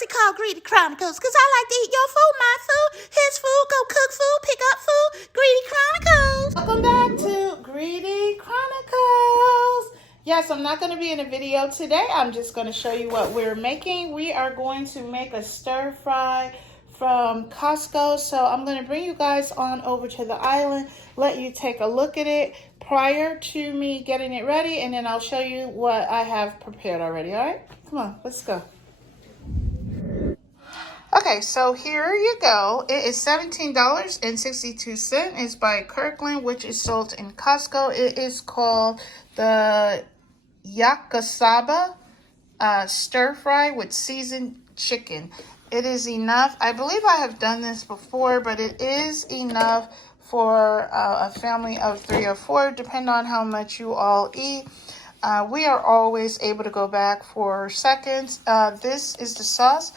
is it called Greedy Chronicles? Because I like to eat your food, my food, his food, go cook food, pick up food. Greedy Chronicles. Welcome back to Greedy Chronicles. Yes, I'm not going to be in a video today. I'm just going to show you what we're making. We are going to make a stir fry from Costco. So I'm going to bring you guys on over to the island, let you take a look at it prior to me getting it ready, and then I'll show you what I have prepared already. All right, come on, let's go. Okay, so here you go. It is $17.62. It's by Kirkland, which is sold in Costco. It is called the Yakasaba stir fry with seasoned chicken. It is enough. I believe I have done this before, but it is enough for a family of 3 or 4, depending on how much you all eat. We are always able to go back for seconds. This is the sauce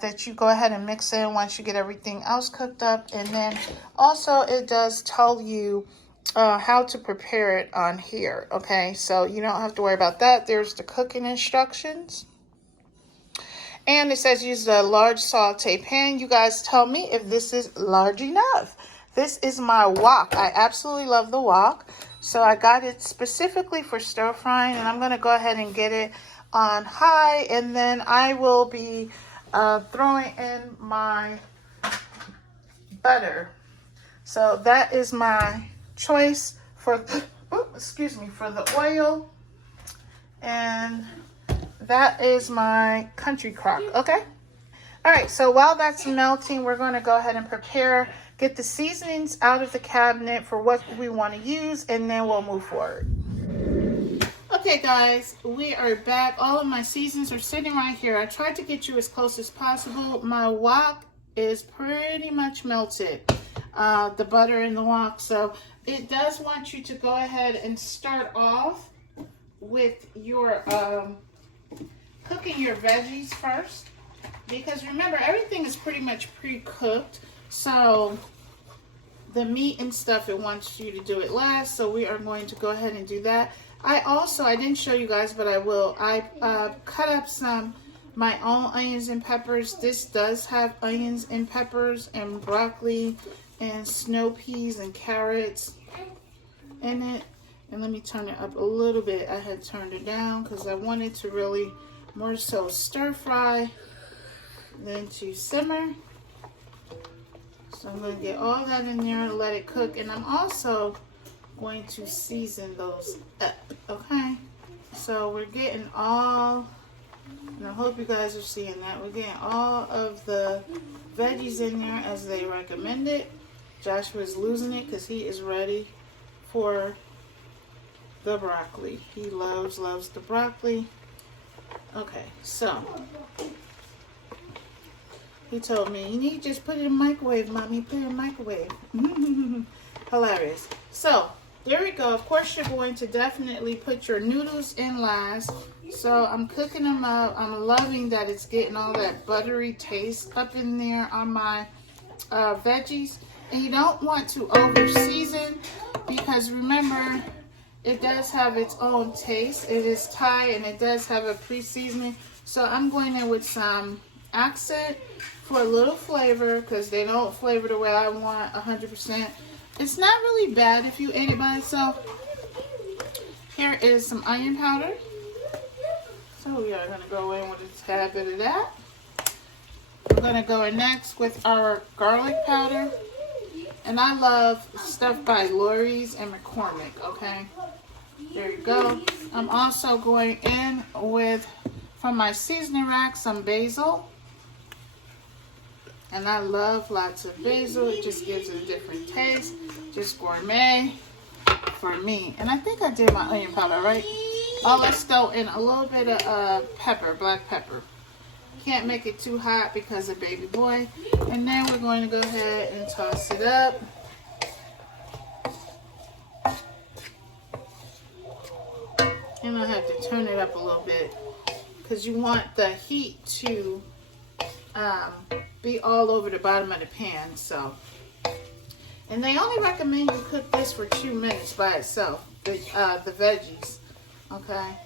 that you go ahead and mix in once you get everything else cooked up. And then also it does tell you how to prepare it on here. Okay, so you don't have to worry about that. There's the cooking instructions. And it says use a large saute pan. You guys tell me if this is large enough. This is my wok. I absolutely love the wok. So I got it specifically for stir frying. And I'm going to go ahead and get it on high. And then I will be throwing in my butter. So that is my choice for, for the oil. And that is my country crock, okay? All right, so while that's melting, we're going to go ahead and get the seasonings out of the cabinet for what we want to use, and then we'll move forward. Okay, guys, we are back. All of my seasonings are sitting right here. I tried to get you as close as possible. My wok is pretty much melted, the butter in the wok. So it does want you to go ahead and start off with your cooking your veggies first, because remember, everything is pretty much pre-cooked, so the meat and stuff, it wants you to do it last. So we are going to go ahead and do that. I didn't show you guys, but I will. I cut up my own onions and peppers. This does have onions and peppers and broccoli and snow peas and carrots in it. And let me turn it up a little bit. I had turned it down because I wanted to really more so stir fry than to simmer. So I'm going to get all that in there and let it cook. And I'm also going to season those up, okay? So we're getting all, and I hope you guys are seeing that, we're getting all of the veggies in there as they recommended. Joshua's losing it because he is ready for the broccoli. He loves the broccoli. Okay, so he told me, you need to just put it in the microwave, Mommy. Put it in the microwave. Hilarious. So there we go. Of course, you're going to definitely put your noodles in last. So I'm cooking them up. I'm loving that it's getting all that buttery taste up in there on my veggies. And you don't want to over season, because remember, it does have its own taste. It is Thai and it does have a pre-seasoning. So I'm going in with some accent for a little flavor, because they don't flavor the way I want 100%. It's not really bad if you ate it by itself. Here is some onion powder. So we are going to go in with a tad bit of that. We're going to go in next with our garlic powder. And I love stuff by Lawry's and McCormick, okay? There you go. I'm also going in with, from my seasoning rack, some basil. And I love lots of basil. It just gives it a different taste. Just gourmet for me. And I think I did my onion powder, right? Oh, let's throw in a little bit of pepper, black pepper. Can't make it too hot because of baby boy. And then we're going to go ahead and toss it up. And I have to turn it up a little bit because you want the heat to be all over the bottom of the pan. So, and they only recommend you cook this for 2 minutes by itself, the veggies. Okay.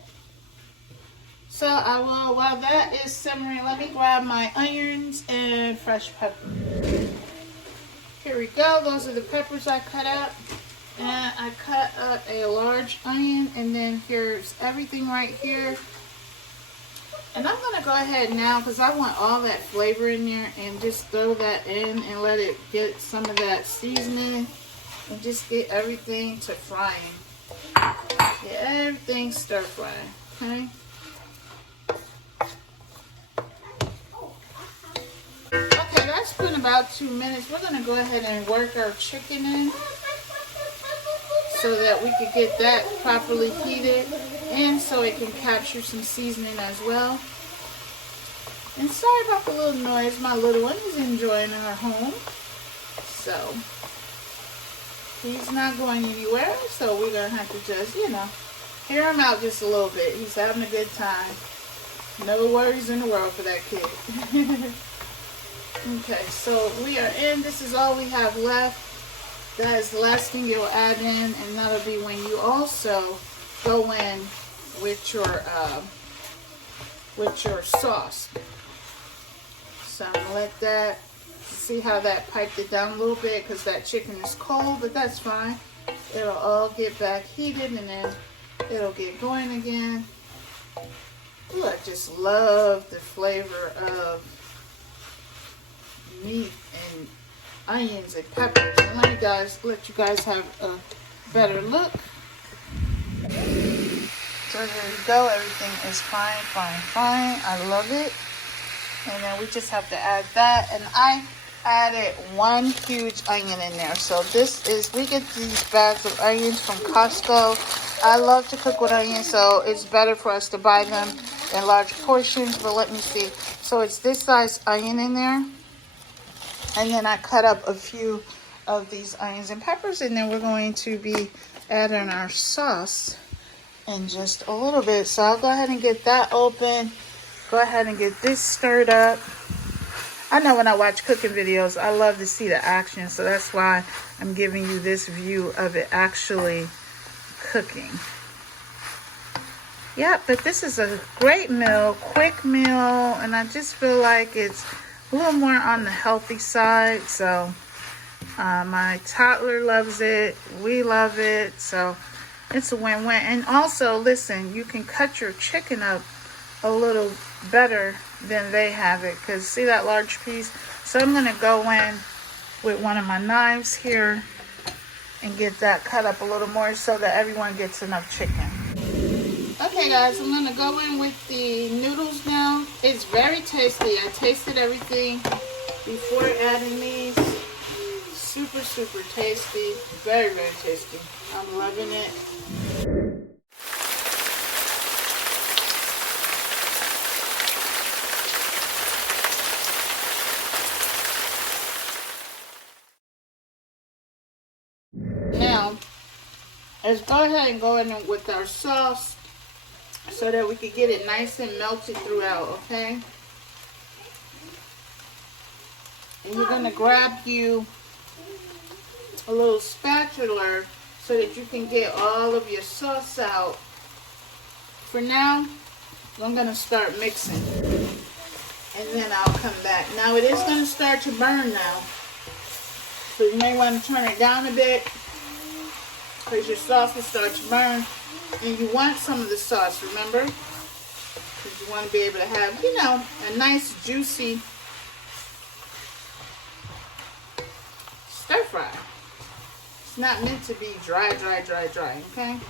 So I will, while that is simmering, let me grab my onions and fresh pepper. Here we go. Those are the peppers I cut up. And I cut up a large onion, and then here's everything right here. And I'm going to go ahead now, because I want all that flavor in there, and just throw that in and let it get some of that seasoning and just get everything to frying. Get everything stir frying, okay? Okay, that's been about 2 minutes. We're going to go ahead and work our chicken in so that we could get that properly heated and so it can capture some seasoning as well. And sorry about the little noise. My little one is enjoying our home. So, he's not going anywhere. So, we're going to have to just, hear him out just a little bit. He's having a good time. No worries in the world for that kid. Okay, so we are in. This is all we have left. That is the last thing you'll add in, and that'll be when you also go in with your sauce. So I'm gonna let that, see how that piped it down a little bit, because that chicken is cold, but that's fine. It'll all get back heated, and then it'll get going again. Ooh, I just love the flavor of meat and onions and peppers. And let you guys have a better look. So there we go. Everything is fine. I love it. And then we just have to add that. And I added one huge onion in there. So we get these bags of onions from Costco. I love to cook with onions, so it's better for us to buy them in large portions. But let me see. So it's this size onion in there. And then I cut up a few of these onions and peppers, and then we're going to be adding our sauce in just a little bit. So I'll go ahead and get that open. Go ahead and get this stirred up. I know when I watch cooking videos, I love to see the action, so that's why I'm giving you this view of it actually cooking. Yeah, but this is a great meal, quick meal, and I just feel like it's a little more on the healthy side. So my toddler loves it, we love it, so it's a win-win. And also, listen, you can cut your chicken up a little better than they have it, because see that large piece? So I'm going to go in with one of my knives here and get that cut up a little more so that everyone gets enough chicken. Okay guys, I'm going to go in with the noodles now. It's very tasty. I tasted everything before adding these. Super, super tasty. Very, very tasty. I'm loving it. Now, let's go ahead and go in with our sauce so that we can get it nice and melted throughout, okay? And you're going to grab you a little spatula so that you can get all of your sauce out. For now, I'm going to start mixing, and then I'll come back. Now it is going to start to burn now, so you may want to turn it down a bit because your sauce will start to burn. And you want some of the sauce, remember? Because you want to be able to have, a nice juicy stir fry. It's not meant to be dry, okay?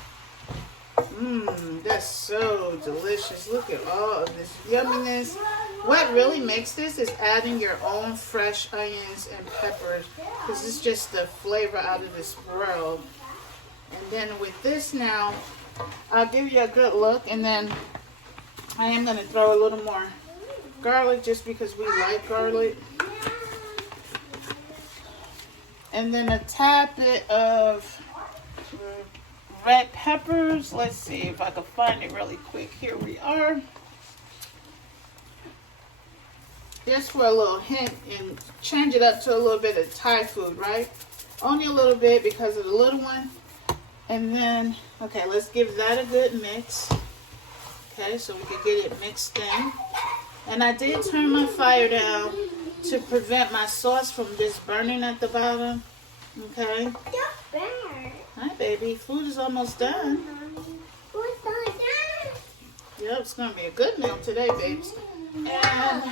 That's so delicious. Look at all of this yumminess. What really makes this is adding your own fresh onions and peppers, because it's just the flavor out of this world. And then with this now, I'll give you a good look, and then I am going to throw a little more garlic just because we like garlic. And then a tad bit of red peppers. Let's see if I can find it really quick. Here we are. Just for a little hint, and change it up to a little bit of Thai food, right? Only a little bit because of the little one. And then, okay, let's give that a good mix. Okay, so we can get it mixed in. And I did turn my fire down to prevent my sauce from just burning at the bottom. Okay. Hi, baby. Food is almost done. Yep, it's going to be a good meal today, babes. And,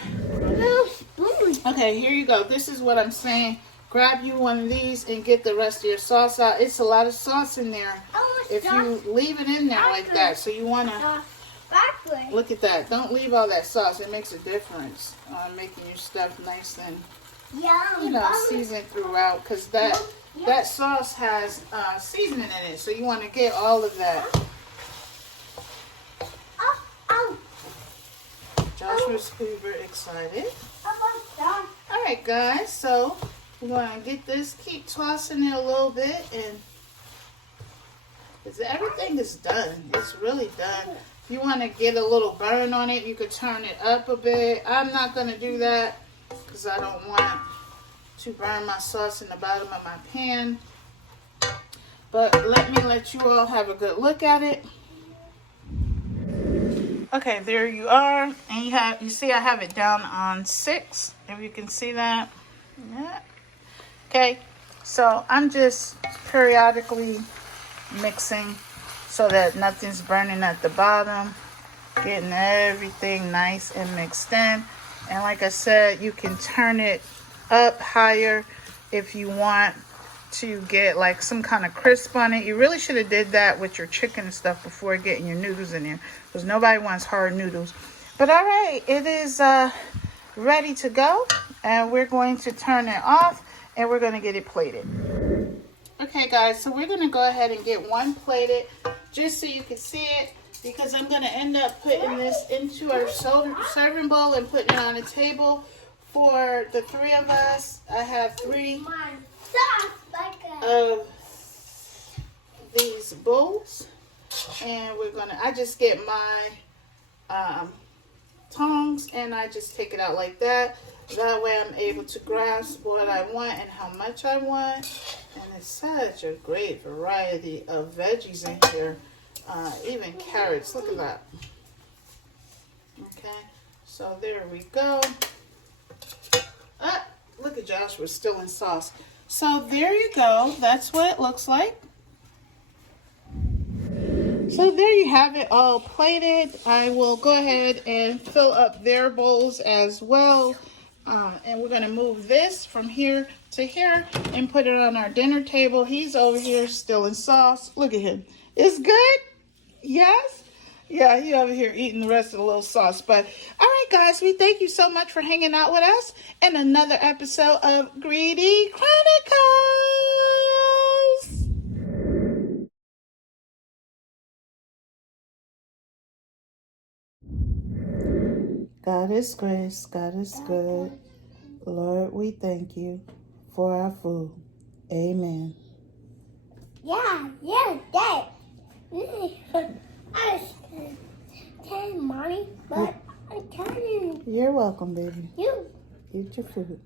okay, here you go. This is what I'm saying. Grab you one of these and get the rest of your sauce out. It's a lot of sauce in there if you leave it in there like that. So you want to, look at that. Don't leave all that sauce. It makes a difference on making your stuff nice and, you know, seasoned throughout. Because that sauce has seasoning in it. So you want to get all of that. Joshua's super excited. Alright guys, so we're going to get this, keep tossing it a little bit, and because everything is done. It's really done. If you want to get a little burn on it, you could turn it up a bit. I'm not going to do that because I don't want to burn my sauce in the bottom of my pan. But let you all have a good look at it. Okay, there you are, and you see I have it down on 6, if you can see that. Yeah. Okay, so I'm just periodically mixing so that nothing's burning at the bottom, getting everything nice and mixed in. And like I said, you can turn it up higher if you want to get like some kind of crisp on it. You really should have did that with your chicken and stuff before getting your noodles in there, because nobody wants hard noodles. But all right, it is ready to go, and we're going to turn it off and we're going to get it plated. Okay guys, so we're going to go ahead and get one plated just so you can see it, because I'm going to end up putting this into our serving bowl and putting it on a table for the 3 of us. I have 3 of these bowls, and I just get my tongs and I just take it out like that. That way I'm able to grasp what I want and how much I want. And it's such a great variety of veggies in here, even carrots. Look at that. Okay, so there we go. Look at Joshua still in sauce. So there you go. That's what it looks like. So there you have it all plated. I will go ahead and fill up their bowls as well. And we're going to move this from here to here and put it on our dinner table. He's over here still in sauce. Look at him. It's good? Yes? Yeah, he over here eating the rest of the little sauce. But all right, guys, we thank you so much for hanging out with us in another episode of Greedy Chronicles. God is grace, God is good. Lord, we thank you for our food. Amen. Yeah, Dad. I was telling Mommy, but I'm telling you. You're welcome, baby. You. Eat your food.